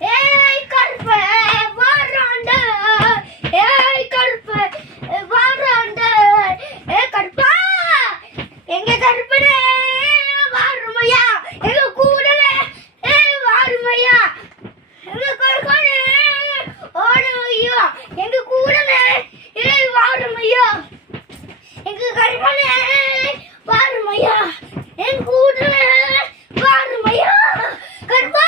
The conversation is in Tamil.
ஏய் கருப்ப வாராண்ட ஏய் கருப்ப வாராண்ட ஏய் கருப்பா எங்க கருப்பனே வாருமையா எங்க கூடல ஏய் வாருமையா எங்க கருப்பனே ஓடுமையா எங்க கூடல ஏய் வாருமையா எங்க கருப்பனே வாருமையா எங்க கூடல வாருமையா கருப்பா